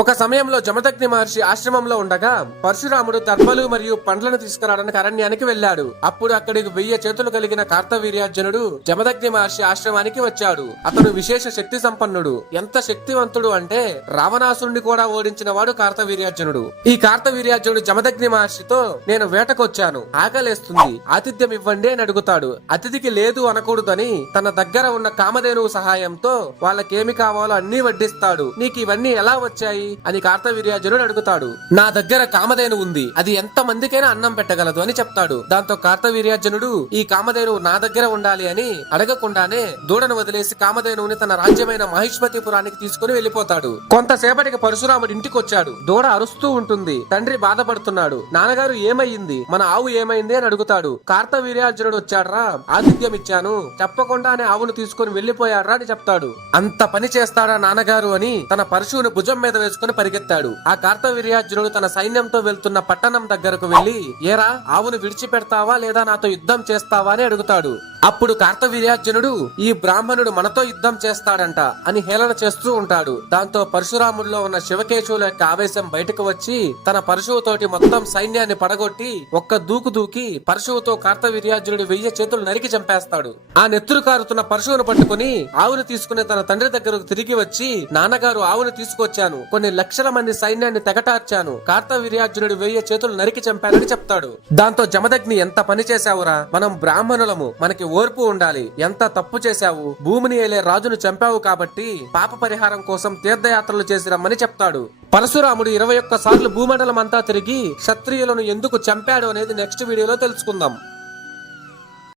ఒక సమయంలో జమదగ్ని మహర్షి ఆశ్రమంలో ఉండగా పరశురాముడు తర్పలు మరియు పండ్లను తీసుకురావడానికి అరణ్యానికి వెళ్ళాడు. అప్పుడు అక్కడికి వెయ్యి చేతులు కలిగిన కార్తవీర్యార్జునుడు జమదగ్ని మహర్షి ఆశ్రమానికి వచ్చాడు. అతను విశేష శక్తి సంపన్నుడు. ఎంత శక్తివంతుడు అంటే రావణాసురుడిని కూడా ఓడించిన వాడు కార్తవీర్యార్జునుడు. ఈ కార్తవీర్యార్జునుడు జమదగ్ని మహర్షితో నేను వేటకొచ్చాను. ఆకలేస్తుంది. ఆతిథ్యం ఇవ్వండి అని అడుగుతాడు. అతిథికి లేదు అనకూడదని తన దగ్గర ఉన్న కామధేనువు సహాయంతో వాళ్ళకేమి కావాలో అన్ని వడ్డిస్తాడు. నీకు ఇవన్నీ ఎలా వచ్చాయి? అని కార్తవీర్యార్జునుడు అడుగుతాడు నా దగ్గర కామధేను ఉంది అది ఎంత మందికైనా అన్నం పెట్టగలదు అని చెప్తాడు. దాంతో కార్తవీర్యార్జునుడు ఈ కామధేను నా దగ్గర ఉండాలి అని అడగకుండానే దూడను వదిలేసి కామధేనువుని తన రాజ్యమైన మహిష్మతిపురానికి తీసుకుని వెళ్ళిపోతాడు. కొంతసేపటికి పరశురాముడు ఇంటికి వచ్చాడు దూడ అరుస్తూ ఉంటుంది. తండ్రి బాధపడుతున్నాడు. నాన్నగారు ఏమైంది? మన ఆవు ఏమైంది? అని అడుగుతాడు. కార్తవీర్యార్జునుడు వచ్చాడ్రా ఆతిథ్యం ఇచ్చాను. చెప్పకుండానే ఆవును తీసుకుని వెళ్ళిపోయాడ్రా అని చెప్తాడు. అంత పని చేస్తాడా నాన్నగారు అని తన పరశువుని భుజం మీద తెచ్చుకుని పరిగెత్తాడు. ఆ కార్తవీర్యార్జునుడు తన సైన్యంతో వెళ్తున్న పట్టణం దగ్గరకు వెళ్ళి ఏరా ఆవును విడిచిపెడతావా లేదా నాతో యుద్ధం చేస్తావా అని అడుగుతాడు. అప్పుడు కార్తవీర్యార్జునుడు ఈ బ్రాహ్మణుడు మనతో యుద్ధం చేస్తాడంట అని హేళన చేస్తూ ఉంటాడు. దాంతో పరశురాముల్లో ఉన్న శివకేశవుల యొక్క ఆవేశం బయటకు వచ్చి తన పరశువుతోటి మొత్తం సైన్యాన్ని పడగొట్టి ఒక్క దూకు దూకి పరశువుతో కార్తవీర్యార్జునుడు వెయ్యి చేతులు నరికి చంపేస్తాడు. ఆ నెత్తురు కారుతున్న పరశువును పట్టుకుని ఆవును తీసుకుని తన తండ్రి దగ్గరకు తిరిగి వచ్చి నాన్నగారు ఆవును తీసుకొచ్చాను. కొన్ని లక్షల మంది సైన్యాన్ని తెగటార్చాను. కార్తవీర్యార్జునుడు వెయ్యి చేతులు నరికి చంపానని చెప్తాడు. దాంతో జమదగ్ని ఎంత పని చేశావురా? మనం బ్రాహ్మణులము. మనకి ఓర్పు ఉండాలి. ఎంత తప్పు చేశావు? భూమిని ఏలే రాజును చంపావు కాబట్టి పాప పరిహారం కోసం తీర్థయాత్రలు చేసి రమ్మని చెప్తాడు. పరశురాముడు ఇరవై ఒక్క సార్లు భూమండలం అంతా తిరిగి క్షత్రియులను ఎందుకు చంపాడు అనేది నెక్స్ట్ వీడియోలో తెలుసుకుందాం.